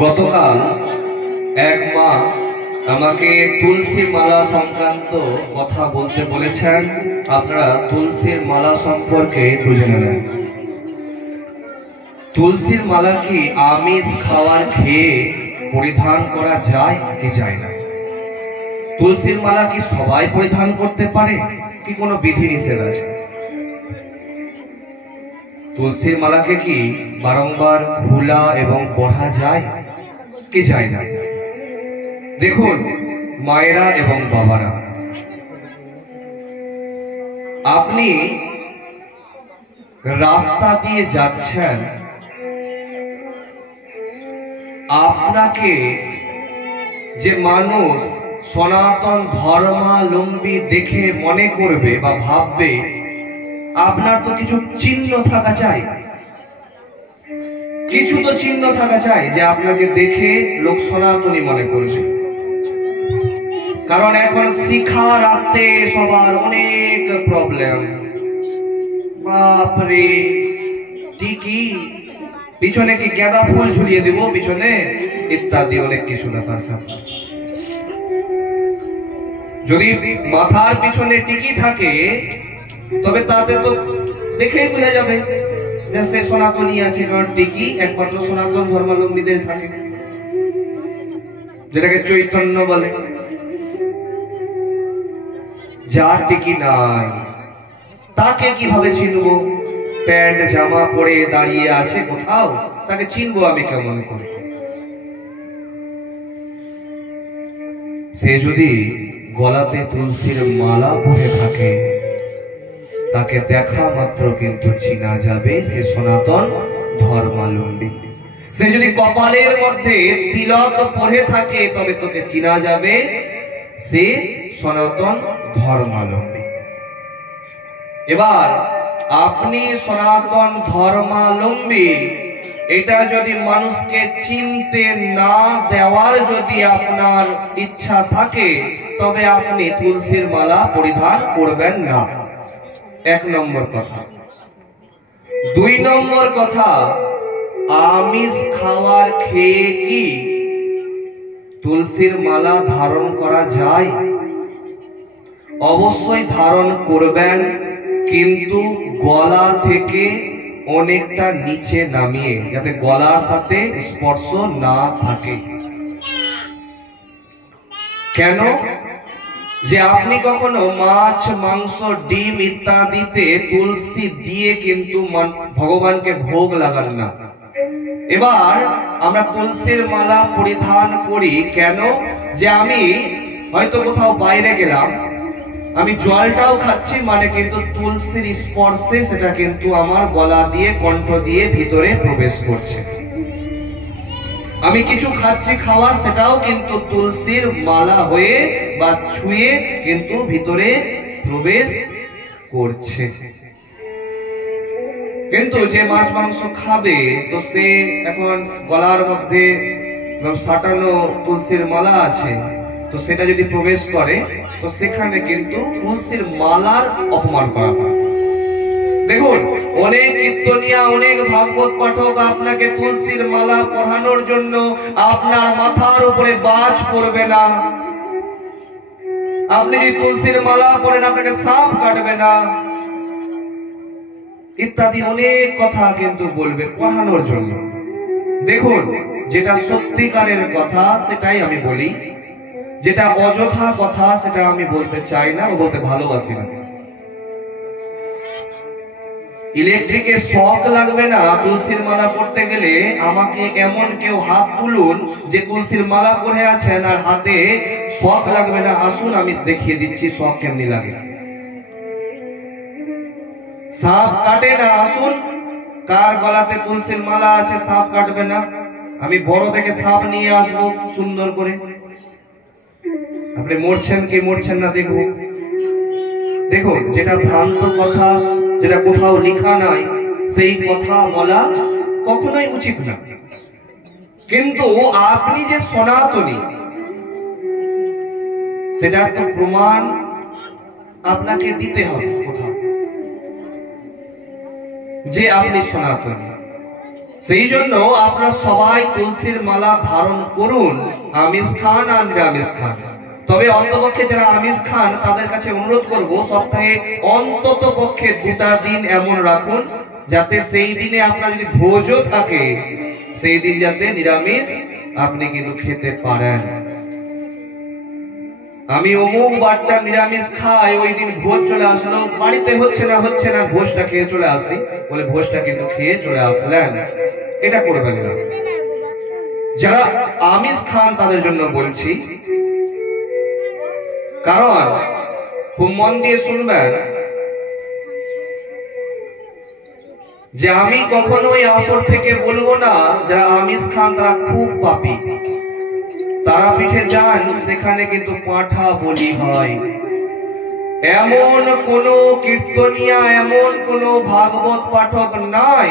গতকাল এক মা আমাকে তুলসী মালা সংক্রান্ত কথা বলতে বলেছেন। আপনারা তুলসীর মালা সম্পর্কে বুঝে নেবেন। তুলসীর মালা কি আমিষ খাবার খেয়ে পরিধান করা যায় কি যায় না? তুলসীর মালা কি সবাই পরিধান করতে পারে কি কোনো বিধি নিষেধ আছে? তুলসীর মালাকে কি বারংবার খোলা এবং পড়া যায় কি যায় না? দেখুন মায়েরা এবং বাবারা, আপনি রাস্তা দিয়ে যাচ্ছেন, আপনাকে যে মানুষ সনাতন ধর্মাবলম্বী দেখে মনে করবে বা ভাববে, আপনার তো কিছু চিহ্ন থাকা চাই, কিছু তো চিহ্ন থাকা চাই যে আপনাকে দেখে লোক সনাতনী মনে করবে। কারণ এখন শিক্ষা রাখতে সবার অনেক প্রবলেম। বাপরে, ঠিকই পিছনে কি গাঁদা ফুল ঝুলিয়ে দিব পিছনে, ইত্যাদি অনেক কিছু ব্যাপার। যদি মাথার পিছনে টিকি থাকে তবে তাতে তো দেখেই বোঝা যাবে যে সে সনাতনী আছে। কারণ টিকি একমাত্র সনাতন ধর্মাবলম্বীদের থাকে, যেটাকে চৈতন্য বলে। যার টিকি নাই তাকে কিভাবে চিনবো? প্যান্ট জামা পরে দাঁড়িয়ে আছে কোথাও, তাকে চিনবো আমি কেমন করে? সে যদি গলাতে তুলসীর মালা পরে থাকে, তাকে দেখা মাত্র কিন্তু চিনা যাবে সে সনাতন ধর্মাবলম্বী। সে যদি কপালের মধ্যে তিলক পরে থাকে, তবে তোকে চিনা যাবে সে সনাতন ধর্মাবলম্বী। এবার আপনি সনাতন ধর্মাবলম্বী, এটা যদি মানুষকে চিনতে না দেওয়ার যদি আপনার ইচ্ছা থাকে, তবে আপনি তুলসীর মালা পরিধান করবেন না। এক নম্বর কথা। দুই নম্বর কথা, আমিষ খাবার খেয়ে কি তুলসীর মালা ধারণ করা যায়? অবশ্যই ধারণ করবেন, কিন্তু গলা থেকে অনেকটা নিচে নামিয়ে, যাতে গলার সাথে স্পর্শ না থাকে। কেন? যে আপনি কখনো মাছ, মাংস, ডিম ইত্যাদিতে তুলসী দিয়ে কিন্তু ভগবানকে ভোগ লাগান না। এবার আমরা তুলসীর মালা পরিধান করি কেন? যে আমি হয়তো কোথাও বাইরে গেলাম, আমি জলটাও খাচ্ছি, মানে কিন্তু তুলসীর স্পর্শে সেটা কিন্তু আমার গলা দিয়ে, কণ্ঠ দিয়ে ভিতরে প্রবেশ করছে। আমি কিছু খাচ্ছি, খাবার, সেটাও কিন্তু তুলসীর মালা হয়ে বা ছুঁয়ে কিন্তু ভিতরে প্রবেশ করছে। কিন্তু যে মাছ মাংস খাবে, তো সে এখন গলার মধ্যে সাঁটানো তুলসীর মালা আছে, তো সেটা যদি প্রবেশ করে, তো সেখানে কিন্তু তুলসীর মালার অপমান করা হয়। দেখুন, অনেক কীর্তনিয়া, অনেক ভাগবত পাঠক আপনাকে তুলসীর মালা পড়ানোর জন্য আপনার মাথার উপরে বাজ পড়বে না, আপনি যদি তুলসীর মালা পড়েন আপনাকে সাপ কাটবে না, ইত্যাদি অনেক কথা কিন্তু বলবে পড়ানোর জন্য। দেখুন, যেটা সত্যিকারের কথা সেটাই আমি বলি, যেটা অযথা কথা সেটা আমি বলতে চাই না, বলতে ভালোবাসি না। ইলেকট্রিকের শক লাগবে না তুলসীর মালা পড়তে গেলে। আমাকে এমন কেউ হাত তুলুন যে তুলসীর মালা পরে আছেন আর হাতে শক লাগবে না। আসুন আমি দেখিয়ে দিচ্ছি শক কেমনি লাগে। সাপ কাটে না, আসুন। কার গলাতে তুলসীর মালা আছে সাপ কাটবে না? আমি বড় থেকে সাপ নিয়ে আসবো সুন্দর করে। আপনি মরছেন কি মরছেন না দেখবো। দেখুন, যেটা ভ্রান্ত কথা, যেটা কোথাও লেখা নাই, সেই কথা বলা কখনোই উচিত না। কিন্তু আপনি যে সনাতনী, সেটার তো প্রমাণ আপনাকে দিতে হবে কোথাও যে আপনি সনাতনী। সেই জন্য আপনারা সবাই তুলসীর মালা ধারণ করুন, আমিষ খান আর নিরামিষ খান। তবে অন্তপক্ষে যারা আমিষ খান তাদের কাছে অনুরোধ করব, সপ্তাহে অন্তত পক্ষে 2টা দিন এমন রাখুন যাতে সেই দিনে আপনার যদি ভোজও থাকে সেই দিন যাতে নিরামিষ আপনি কিন্তু খেতে পারেন। আমি অমুক বারটা নিরামিষ খাই, ওই দিন ভোজ চলে আসলো, বাড়িতে হচ্ছে না ভোজটা খেয়ে চলে আসি, বলে ভোজটা কিন্তু খেয়ে চলে আসলেন, এটা করবেন না। যারা আমিষ খান তাদের জন্য বলছি, কারণ খুব মন দিয়ে শুনবেন যে আমি কখনোই আসর থেকে বলবো না যারা আমিষ খান তারা খুব পাপী। তারাপীঠে যান, সেখানে কিন্তু পাঁঠা বলি হয়। এমন কোন কীর্তনিয়া, এমন কোন ভাগবত পাঠক নাই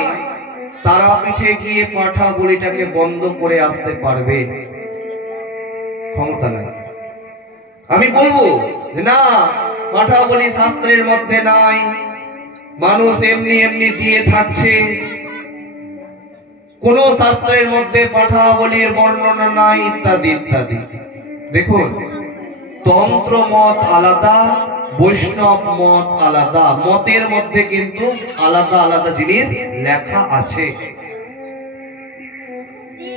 তারাপীঠে গিয়ে পাঁঠা বলিটাকে বন্ধ করে আসতে পারবে, ক্ষমতা নাই। আমি বলবো না, পাঁঠা বলি শাস্ত্রের মধ্যে নাই, মানুষ এমনি এমনি দিয়ে থাকছে, কোন শাস্ত্রের মধ্যে পাঁঠা বলির বর্ণনা নাই, ইত্যাদি ইত্যাদি। দেখুন, তন্ত্র মত আলাদা, বৈষ্ণব মত আলাদা, মতের মধ্যে কিন্তু আলাদা আলাদা জিনিস লেখা আছে।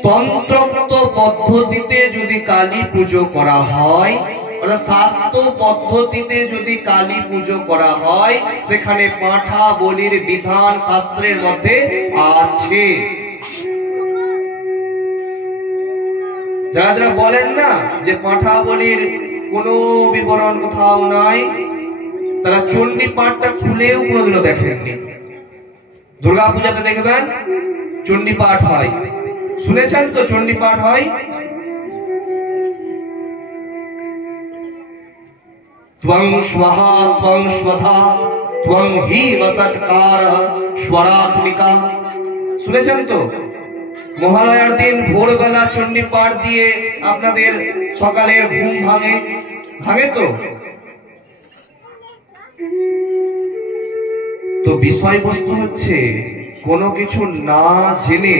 তন্ত্রোক্ত পদ্ধতিতে যদি কালী পুজো করা হয়, শাক্ত পদ্ধতিতে যদি কালী পুজো করা হয়, সেখানে পাঁঠা বলির বিধান শাস্ত্রের মধ্যে আছে। যারা যারা বলেন না যে পাঁঠা বলির কোনো বিবরণ কোথাও নাই, তারা চণ্ডী পাঠটা খুলেও কোনোদিনও দেখেননি। দুর্গা পূজাতে দেখবেন চণ্ডী পাঠ হয়, শুনেছেন তো চণ্ডী পাঠ হয়? ত্বং স্বাহা ত্বং স্বধা ত্বং হি বসৎকার স্বরাত্মিকা, শুনেছেন তো? মহালয়ার দিন ভোরবেলা চণ্ডী পাঠ দিয়ে আপনাদের সকালের ঘুম ভাঙে তো বিষয়বস্তু হচ্ছে কোনো কিছু না জেনে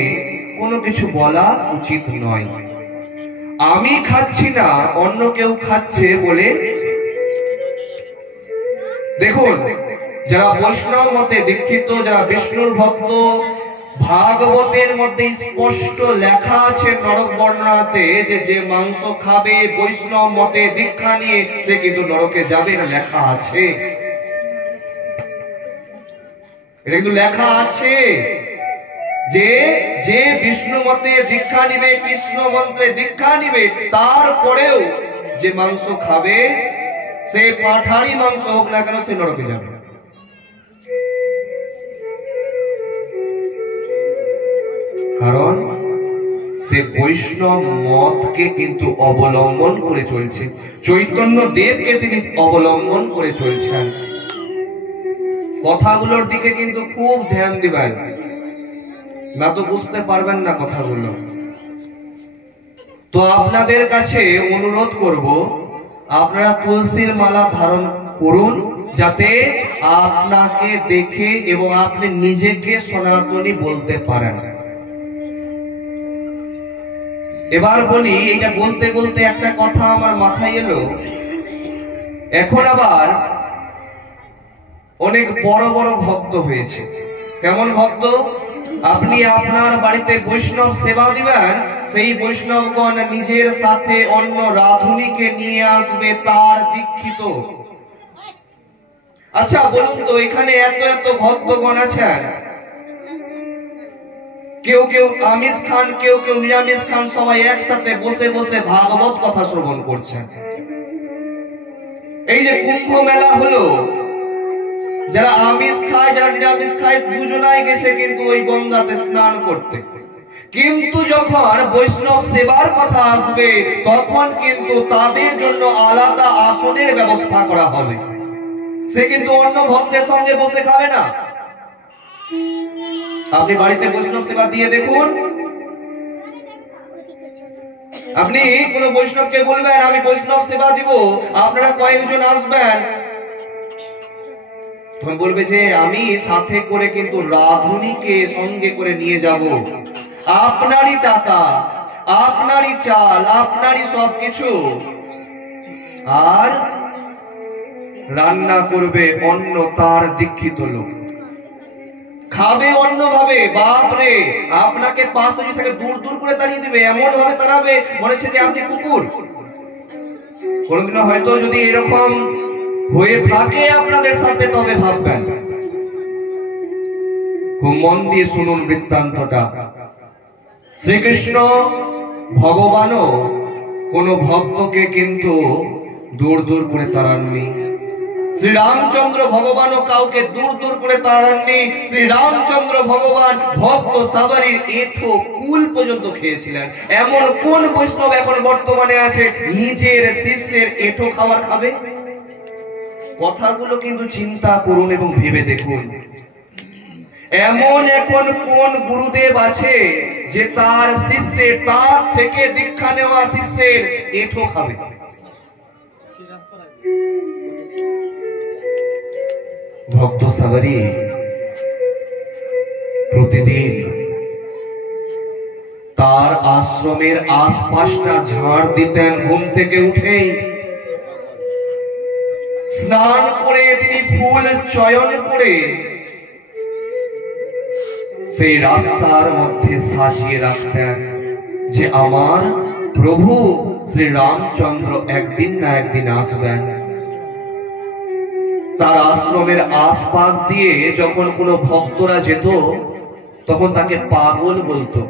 কোনো কিছু বলা উচিত নয়। আমি খাচ্ছি না, অন্য কেউ খাচ্ছে বলে। দেখুন, যারা বৈষ্ণব মতে দীক্ষিত, যারা বিষ্ণুর ভক্ত, ভাগবতের মধ্যে স্পষ্ট লেখা আছে নরক বর্ণনাতে যে মাংস খাবে বৈষ্ণব মতে দীক্ষা নিয়ে সে কিন্তু নরকে যাবে, এটা লেখা আছে। এটা কিন্তু লেখা আছে যে বিষ্ণু মতে দীক্ষা নিবে, কৃষ্ণ মন্ত্রে দীক্ষা নিবে, তারপরেও যে মাংস খাবে সে পাঁঠারই মাংস হোক না কেন সে নরকে যাবে। কারণ সে বৈষ্ণব মতকে কিন্তু অবলম্বন করে চলছে, চৈতন্য দেবকে তিনি অবলম্বন করে চলছেন। কথাগুলোর দিকে কিন্তু খুব ধ্যান দিবেন, না তো বুঝতে পারবেন না কথাগুলো। তো আপনাদের কাছে অনুরোধ করব, আপনারা তুলসীর মালা ধারণ করুন যাতে আপনাকে দেখে এবং আপনি নিজেকে সনাতনী বলতে পারেন। এবার বলি, এটা বলতে বলতে একটা কথা আমার মাথায় এলো। এখন আবার অনেক বড় বড় ভক্ত হয়েছে। কেমন ভক্ত? আপনি আপনার বাড়িতে বৈষ্ণব সেবা দিবেন, সেই বৈষ্ণবগণ নিজের সাথে অন্য রাধুনীকে নিয়ে আসবে, তার দীক্ষিত। আচ্ছা বলুন তো, এখানে এত এত ভক্তগণ আছেন, কেউ কেউ আমিষ খান, কেউ কেউ নিরামিষ খান, সবাই একসাথে বসে বসে ভাগবত কথা শ্রবণ করছেন। এই যে কুম্ভ মেলা হলো, যারা আমিষ খায় যারা নিরামিষ খায় দুজনাই গেছে কিন্তু ওই গঙ্গাতে স্নান করতে। কিন্তু যখন বৈষ্ণব সেবার কথা আসবে তখন কিন্তু তাদের জন্য আলাদা আসনের ব্যবস্থা করা হবে। সে কিন্তু অন্য ভক্তের সঙ্গে বসে খাবে না। আপনি বাড়িতে বৈষ্ণব সেবা দিয়ে দেখুন, আপনি কোন বৈষ্ণবকে বলবেন আমি বৈষ্ণব সেবা দিব, আপনারা কয়েকজন আসবেন, তখন বলবে যে আমি সাথে করে কিন্তু রাধুনীকে সঙ্গে করে নিয়ে যাব, আপনারই টাকা, আপনারই চাল, আপনারই সবকিছু, আর রান্না করবে অন্য তার দীক্ষিত লোক, খাবে অন্যভাবে। বাপরে, আপনাকে পাশে থেকে দূর দূর করে তাড়িয়ে দিবে, এমন ভাবে তাড়াবে মনে হচ্ছে যে আপনি কুকুর। কোনদিন হয়তো যদি এরকম হয়ে থাকে আপনাদের সাথে, তবে ভাববেন। খুব মন দিয়ে শুনুন বৃত্তান্তটা। শ্রীকৃষ্ণ ভগবানও কোন ভক্তকে কিন্তু দূর দূর করে তাড়াননি। শ্রীরামচন্দ্র ভগবানও কাউকে দূর দূর করে তাড়াননি। শ্রীরামচন্দ্র ভগবান ভক্ত সাবারির এঁঠো কুল পর্যন্ত খেয়েছিলেন। এমন কোন বৈষ্ণব এখন বর্তমানে আছে নিজের শিষ্যের এঁঠো খাবার খাবে? কথাগুলো কিন্তু চিন্তা করুন এবং ভেবে দেখুন। এমন এখন কোন গুরুদেব আছে যে তার শিষ্যের, তার থেকে দীক্ষা নেওয়া শিষ্যের এঁঠো খাবে? ভক্ত সাবারি প্রতিদিন তার আশ্রমের আশপাশটা ঝাড় দিতেন। ঘুম থেকে উঠেই স্নান করে তিনি ফুল চয়ন করে সেই রাস্তার মধ্যে সাজিয়ে রাখতেন যে আমার প্রভু শ্রী রামচন্দ্র একদিন না একদিন আসবেন। তার আশ্রমের আশপাশ দিয়ে যখন কোনো ভক্তরা যেত, তখন তাকে পাগল বলতো।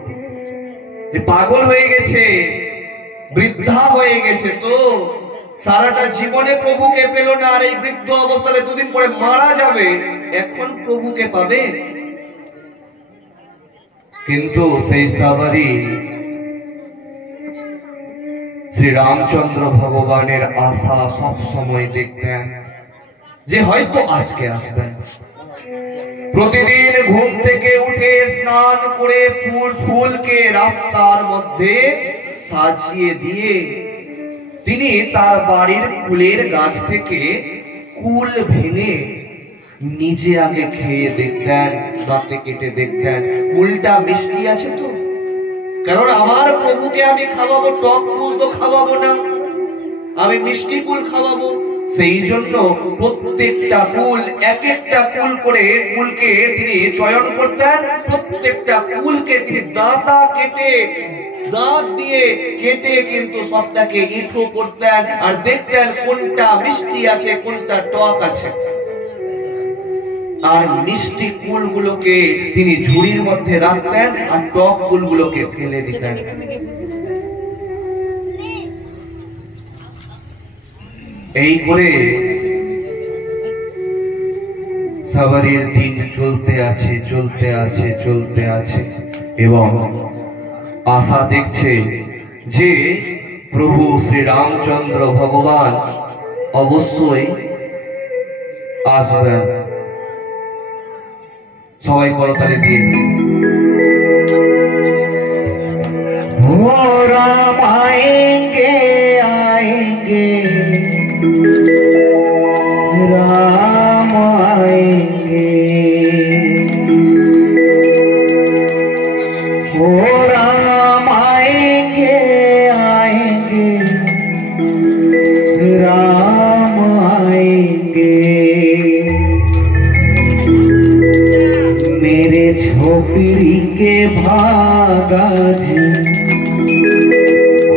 পাগল হয়ে গেছে, বৃদ্ধা হয়ে গেছে, তো সারাটা জীবনে প্রভুকে পেল না, আর এই বৃদ্ধ অবস্থাতে দুদিন পরে মারা যাবে, এখন প্রভুকে পাবে। কিন্তু সেই সাবারি শ্রী রামচন্দ্র ভগবানের আশা সব সময় দেখতেন যে হয়তো আজকে আসবেন। প্রতিদিন ঘুম থেকে উঠে স্নান করে ফুলকে রাস্তার মধ্যে সাজিয়ে দিয়ে তিনি তার বাড়ির কুলের গাছ থেকে কুল ভেঙে নিজে আগে খেয়ে দেখতেন, দাঁতে কেটে দেখতেন কুলটা মিষ্টি আছে তো, কারণ আমার প্রভুকে আমি খাওয়াবো, টক কুল তো খাওয়াবো না, আমি মিষ্টি কুল খাওয়াবো। সেই জন্য প্রত্যেকটা কুল, এক একটা কুল করে কুলকে তিনি চয়ন করতেন। প্রত্যেকটা কুলকে তিনি দাঁতা কেটে, দাঁত দিয়ে কেটে কিন্তু সবটাকে ইঁঠো করতেন, আর দেখতেন কোনটা মিষ্টি আছে, কোনটা টক আছে। আর মিষ্টি কুলগুলোকে তিনি ঝুড়ির মধ্যে রাখতেন, আর টক কুলগুলোকে ফেলে দিতেন। এই করে সাবারির দিন চলতে আছে, চলতে আছে, চলতে আছে, এবং আশা দেখছে যে প্রভু শ্রী রামচন্দ্র ভগবান অবশ্যই আসবেন। সবাই করতালি দিয়ে ও রাম আয়েঙ্গে আয়েঙ্গে, राम आएंगे, ओ राम आएंगे आएंगे, राम आएंगे। मेरे झोपड़ी के भागाज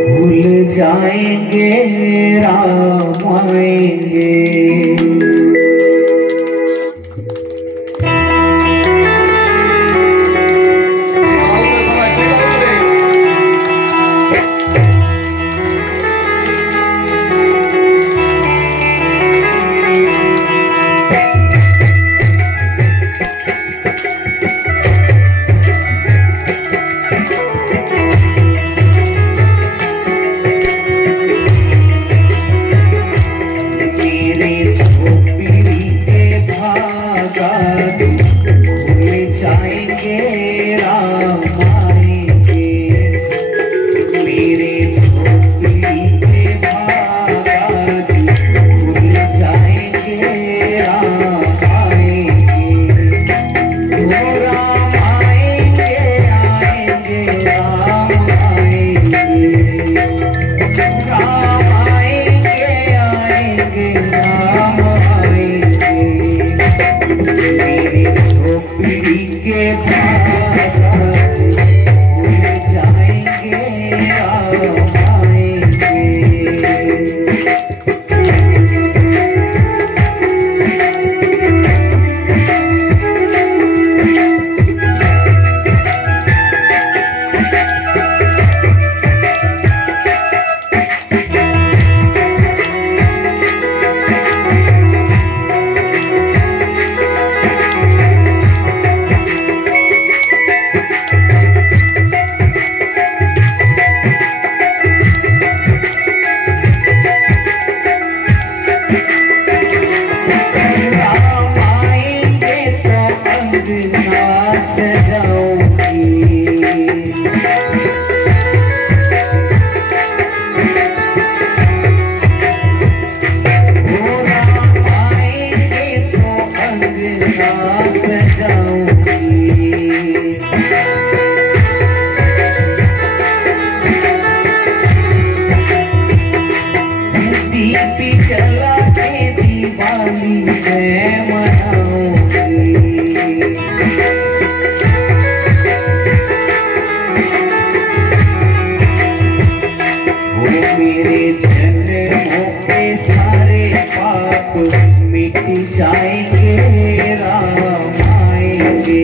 भूल जाएंगे, राम आएंगे। मेरे झोपड़ी के भाग भूल जाएंगे राम आएंगे। दीपी जला के दिवाली मैं मनाऊंगी। वो मेरे जन्मों के सारे पाप मिट जाएंगे राम आएंगे।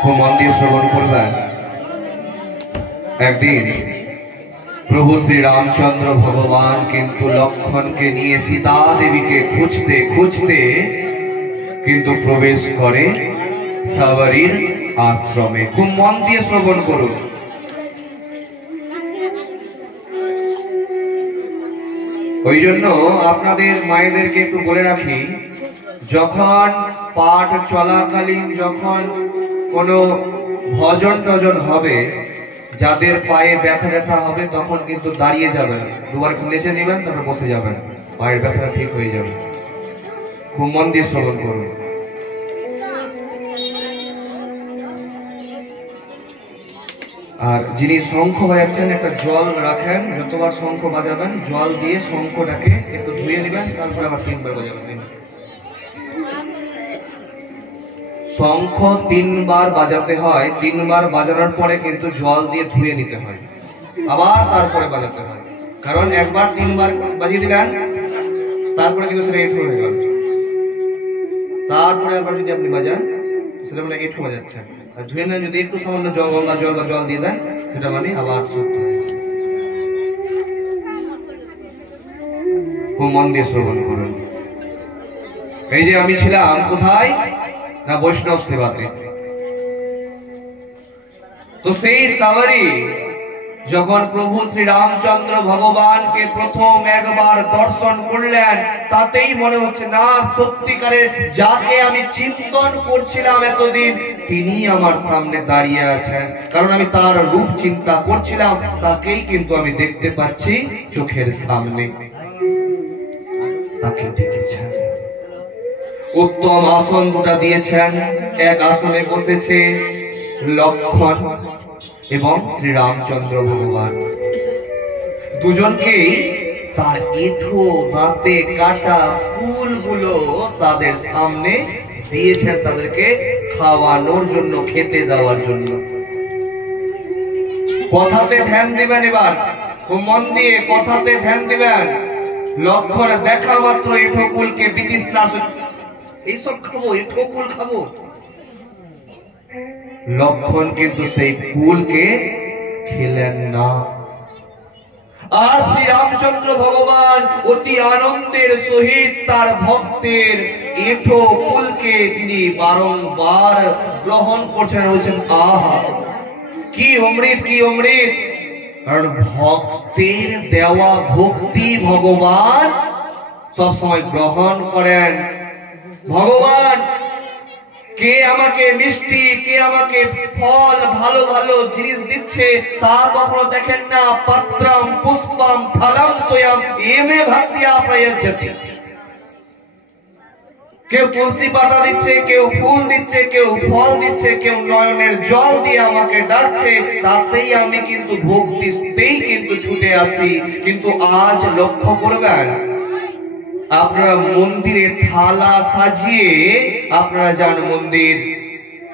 খুব মন দিয়ে শ্রবণ করবেন। একদিন প্রভু শ্রী রামচন্দ্র ভগবান কিন্তু লক্ষণকে নিয়ে সীতা দেবীকে খুঁজতে খুঁজতে কিন্তু প্রবেশ করে সাবরীর আশ্রমে। খুব মন দিয়ে শ্রবণ করুন। ওই জন্য আপনাদের মায়েদেরকে একটু বলে রাখি, যখন পাঠ চলাকালীন যখন কোনো ভজন টজন হবে, যাদের পায়ে ব্যথা ব্যথা হবে তখন কিন্তু দাঁড়িয়ে যাবেন, দুবার নেচে নেবেন, তারপর বসে যাবেন, পায়ের ব্যথাটা ঠিক হয়ে যাবে। খুব মন দিয়ে শ্রবণ করুন। আর যিনি শঙ্খ বাজাচ্ছেন একটা জল রাখেন, যতবার শঙ্খ বাজাবেন জল দিয়ে শঙ্খটাকে একটু ধুয়ে নেবেন, তারপর আবার 3 বার বাজাবেন। শঙ্খ 3 বার বাজাতে হয়, 3 বার বাজানোর পরে কিন্তু জল দিয়ে ধুয়ে নিতে হয়, আবার তারপরে বাজাতে হয়। কারণ একবার 3 বার বাজিয়ে দিলেন, তারপরে কিন্তু সেটা এঁঠো হয়ে গেল। তারপরে আবার যদি আপনি বাজান, সেটা মানে এঁঠো বাজাচ্ছেন। আর ধুয়ে নেন যদি একটু সামান্য জল বা জল দিয়ে দেন, সেটা মানে আবার শুদ্ধ। খুব মন দিয়ে শ্রবণ করুন। এই যে আমি ছিলাম কোথায় না, বৈষ্ণব সেবাতে। তো সেই সাবরী যখন প্রভু শ্রী রামচন্দ্র ভগবানকে প্রথম একবার দর্শন করলেন, তাতেই মনে হচ্ছে না সত্যিকারের যাকে আমি চিন্তন করছিলাম এতদিন, তিনি আমার সামনে দাঁড়িয়ে আছেন। কারণ আমি তার রূপ চিন্তা করছিলাম, তাকেই কিন্তু আমি দেখতে পাচ্ছি চোখের সামনে। তাকে দেখেছেন, উত্তম আসন দুটা দিয়েছেন, এক আসনে বসেছে লক্ষণ এবং শ্রী রামচন্দ্র ভগবান। দুজনকেই তার এঁঠো দাঁতে কাটা ফুলগুলো তাদের সামনে দিয়েছেন, তাদেরকে খাওয়ানোর জন্য, খেতে দেওয়ার জন্য। কথাতে ধ্যান দিবেন, এবার খুব মন দিয়ে কথাতে ধ্যান দিবেন। লক্ষণ দেখা মাত্র এঁঠো কুলকে বিতৃষ্ণা, এইসব খাবো, এঁঠো কুল খাবো। লক্ষণ কিন্তু সেই কুলকে খেলেন না। আর শ্রী রামচন্দ্র ভগবান অতি আনন্দের সহিত তার ভক্তের এঁঠো কুলকে তিনি বারংবার গ্রহণ করছেন। বলছেন আহা কি অমৃত, কি অমৃত। কারণ ভক্তের দেওয়া ভক্তি ভগবান সবসময় গ্রহণ করেন। ভগবান কে আমাকে মিষ্টি, কে আমাকে ফল, ভালো ভালো জিনিস দিচ্ছে, তা কখনো দেখেন না। পাত্রম পুষ্পম ফলম তোয়ম এমে ভক্তিয়া প্রয়চ্ছতি। কেউ তুলসী পাতা দিচ্ছে, কেউ ফুল দিচ্ছে, কেউ ফল দিচ্ছে, কেউ নয়নের জল দিয়ে আমাকে ডাকছে, তাতেই আমি কিন্তু ভক্তিতেই কিন্তু ছুটে আসি। কিন্তু আজ লক্ষ্য করবেন, আপনারা মন্দিরে থালা সাজিয়ে আপনারা যান মন্দির,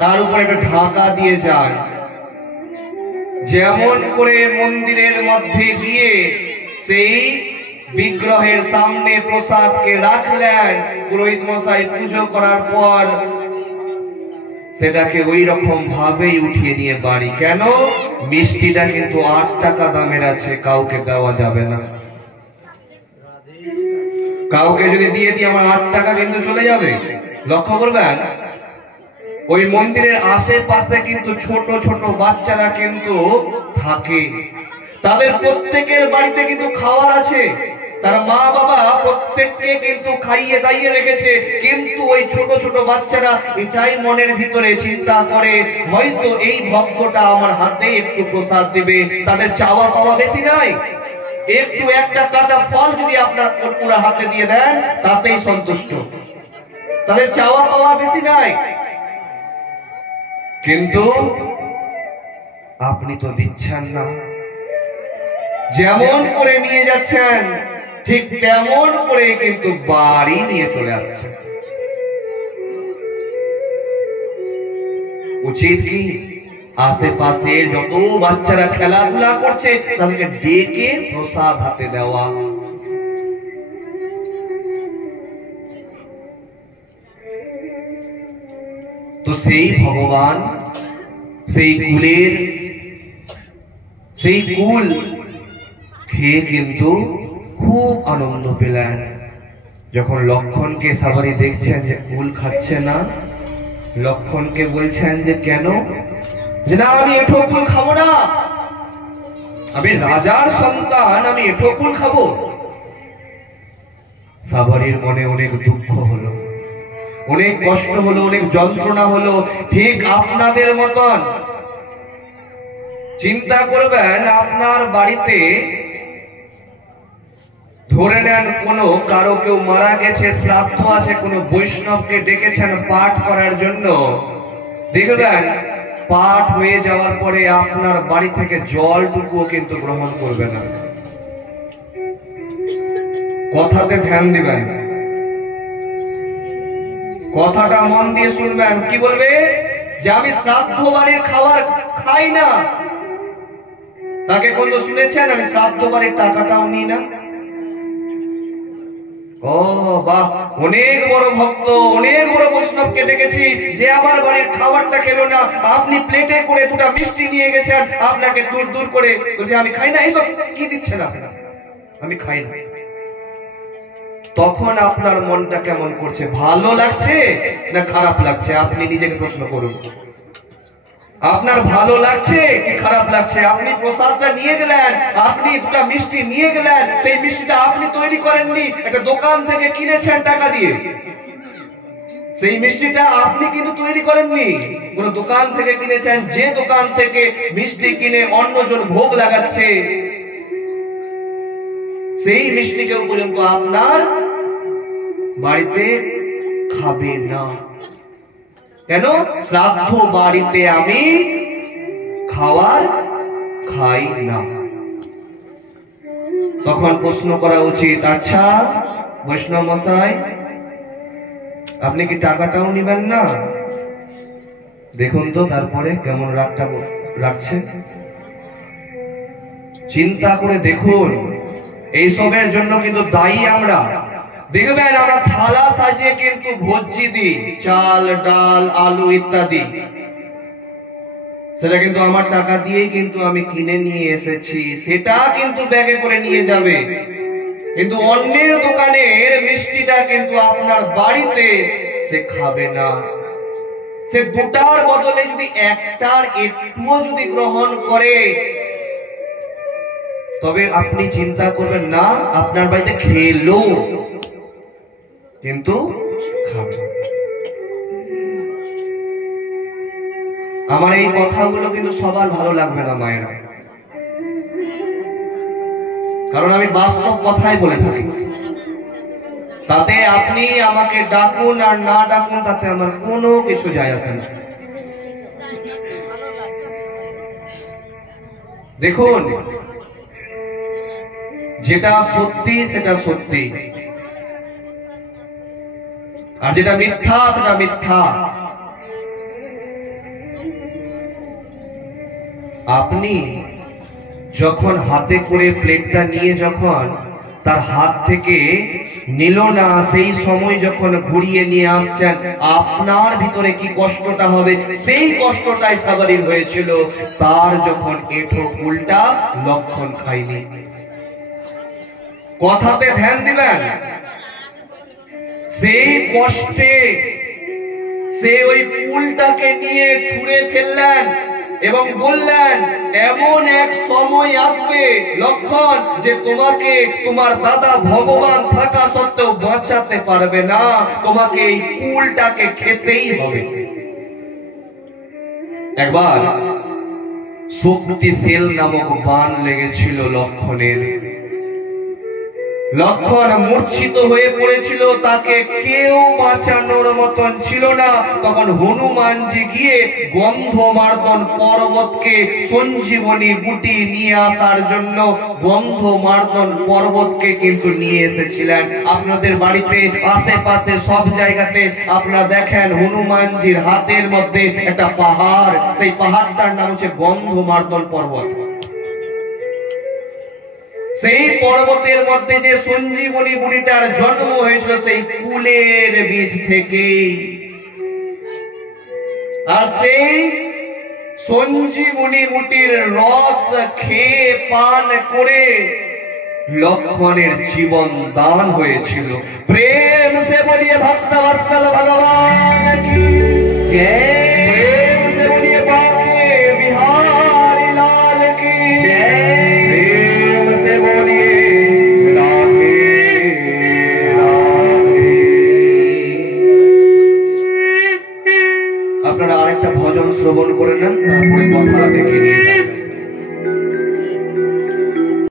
তার উপর একটা ঢাকা দিয়ে যান। যেমন করে মন্দিরের মধ্যে গিয়ে সেই বিগ্রহের সামনে প্রসাদকে রাখলেন, পুরোহিত মশাই পুজো করার পর সেটাকে ওই রকম ভাবেই উঠিয়ে নিয়ে বাড়ি। কেন? মিষ্টিটা কিন্তু 8 টাকা দামের আছে, কাউকে দেওয়া যাবে না। কাউকে যদি দিয়ে দিই আমার 8 টাকা কিন্তু চলে যাবে। লক্ষ্য করবেন, ওই মন্দিরের আশেপাশে কিন্তু ছোট ছোট বাচ্চারা কিন্তু থাকে, তাদের প্রত্যেকের বাড়িতে কিন্তু খাওয়ার আছে, তার মা বাবা প্রত্যেককে কিন্তু খাইয়ে দাইয়ে রেখেছে। কিন্তু ওই ছোট ছোট বাচ্চারা এটাই মনের ভিতরে চিন্তা করে, হয়তো এই ভক্তটা আমার হাতে একটু প্রসাদ দিবে। তাদের চাওয়া পাওয়া বেশি নাই, একটু একটা কাটা ফল যদি আপনার ওরা হাতে দিয়ে দেন তাতেই সন্তুষ্ট। তাদের চাওয়া পাওয়া বেশি নাই। কিন্তু আপনি তো দিচ্ছেন না। যেমন করে নিয়ে যাচ্ছেন ঠিক তেমন করে কিন্তু বাড়ি নিয়ে চলে আসছেন। উচিত কি আশেপাশে যত বাচ্চারা খেলাধুলা করছে তাদেরকে ডেকে প্রসাদ হাতে দেওয়া। তো সেই ভগবান সেই কুল খেয়ে কিন্তু খুব আনন্দ পেলেন। যখন লক্ষণকে সাবারি দেখছেন যে কুল খাচ্ছে না, লক্ষণকে বলছেন যে কেন? যে না, আমি এঁঠো কুল খাবো না, আমি রাজার সন্তান, আমি এঁঠো কুল খাবো। সাবারির মনে অনেক দুঃখ হলো, অনেক কষ্ট হলো, অনেক যন্ত্রণা হলো। ঠিক আপনাদের মতন চিন্তা করবেন, আপনার বাড়িতে ধরে নেন কোনো কারো কেউ মারা গেছে, শ্রাদ্ধ আছে, কোনো বৈষ্ণবকে ডেকেছেন পাঠ করার জন্য। দেখবেন পাঠ হয়ে যাওয়ার পরে আপনার বাড়ি থেকে জলটুকুও কিন্তু গ্রহণ করবে না। কথাতে ধ্যান দিবেন, কথাটা মন দিয়ে শুনবেন। কি বলবে? যে আমি শ্রাদ্ধ বাড়ির খাবার খাই না। তাকে কোন শুনেছেন আমি শ্রাদ্ধ বাড়ির টাকাটাও নিই না? ও বাহ, অনেক বড় ভক্ত, অনেক বড় বৈষ্ণবকে দেখেছি যে আমার বাড়ির খাবারটা খেলো না। আপনি প্লেটে করে দুটা মিষ্টি নিয়ে গেছেন, আপনাকে দূর দূর করে বলছে আমি খাই না। এইসব কি দিচ্ছেন আপনারা? আমি খাই না। তখন আপনার মনটা কেমন করছে? ভালো লাগছে না খারাপ লাগছে? আপনি নিজেকে প্রশ্ন করুন। আপনার ভালো লাগছে কি খারাপ লাগছে? আপনি প্রসাদটা নিয়ে গেলেন, আপনি দুটা মিষ্টি নিয়ে গেলেন, সেই মিষ্টিটা আপনি তৈরি করেননি, একটা দোকান থেকে কিনেছেন টাকা দিয়ে। সেই মিষ্টিটা আপনি কিন্তু তৈরি করেননি, কোন দোকান থেকে কিনেছেন। যে দোকান থেকে মিষ্টি কিনে অন্যজন ভোগ লাগাচ্ছে, সেই মিষ্টি কেউ পর্যন্ত আপনার বাড়িতে খাবে না। কেন? শ্রাদ্ধ বাড়িতে আমি খাবার খাই না। তখন প্রশ্ন করা উচিত, আচ্ছা বৈষ্ণব মশাই, আপনি কি টাকাটাও নিবেন না? দেখুন তো তারপরে কেমন রাগটা রাখছে। চিন্তা করে দেখুন, এইসবের জন্য কিন্তু দায়ী আমরা। দেখবেন আমরা থালা সাজিয়ে কিন্তু ভোজ্জি দিই, চাল ডাল আলু ইত্যাদি, সেটা কিন্তু আমার টাকা দিয়েই কিন্তু আমি কিনে নিয়ে এসেছি, সেটা কিন্তু ব্যাগে করে নিয়ে যাবে। কিন্তু অন্যের দোকানের মিষ্টিটা কিন্তু আপনার বাড়িতে সে খাবে না। সে দুটার বদলে যদি একটার একটুও যদি গ্রহণ করে, তবে আপনি চিন্তা করবেন না আপনার বাড়িতে খেলো কিন্তু খাবে। আমার এই কথাগুলো কিন্তু সবার ভালো লাগবে না মায়েরা, কারণ আমি বাস্তব কথাই বলে থাকি। তাতে আপনি আমাকে ডাকুন আর না ডাকুন, তাতে আমার কোনো কিছু যায় আসে না। দেখুন, যেটা সত্যি সেটা সত্যি, আর যেটা মিথ্যা সেটা মিথ্যা। আপনি যখন হাতে করে প্লেটটা নিয়ে যখন তার হাত থেকে নিল না, সেই সময় যখন ঘুরিয়ে নিয়ে আসছেন, আপনার ভিতরে কি কষ্টটা হবে? সেই কষ্টটাই সাবারির হয়েছিল তার যখন এঁঠো কুলটা লক্ষণ খায়নি। কথাতে ধ্যান দিবেন। সেই কষ্টে সে ওই কুলটাকে নিয়ে ছুঁড়ে ফেললেন এবং বললেন, এমন এক সময় আসবে লক্ষণ যে তোমাকে তোমার দাদা ভগবান থাকা সত্ত্বেও বাঁচাতে পারবে না, তোমাকে এই কুলটাকে খেতেই হবে। একবার শক্তিশীল নামক বান লেগেছিল লক্ষণের। লক্ষণ মূর্ছিত হয়ে পড়েছিল, তাকে কেউ বাঁচানোর মতন ছিল না। তখন হনুমানজি গিয়ে গন্ধমার্দন পর্বতকে সঞ্জীবনী বুটি নিয়ে আসার জন্য গন্ধমার্দন পর্বতকে কিন্তু নিয়ে এসেছিলেন। আপনাদের বাড়িতে আশেপাশে সব জায়গাতে আপনারা দেখেন হনুমানজির হাতের মধ্যে একটা পাহাড়, সেই পাহাড়টার নাম হচ্ছে গন্ধমার্দন পর্বত। সেই পর্বতের মধ্যে যে সঞ্জীবনী বুড়িটার জন্ম হয়েছিল সেই কুলের বীজ থেকে। আর সেই সঞ্জীবনী বুটির রস খেয়ে পান করে লক্ষণের জীবন দান হয়েছিল। প্রেম সে বলিয়ে ভক্তবৎসল ভগবান কি জয়। প্রেম সে বলিয়ে বাঁকে বিহারি লাল की जय। प्रेम से बोलिए राधे राधे। আপনারা আরেকটা ভজন শ্রবণ করে নেন, তারপরে কথা দেখে নিয়ে যাবেন।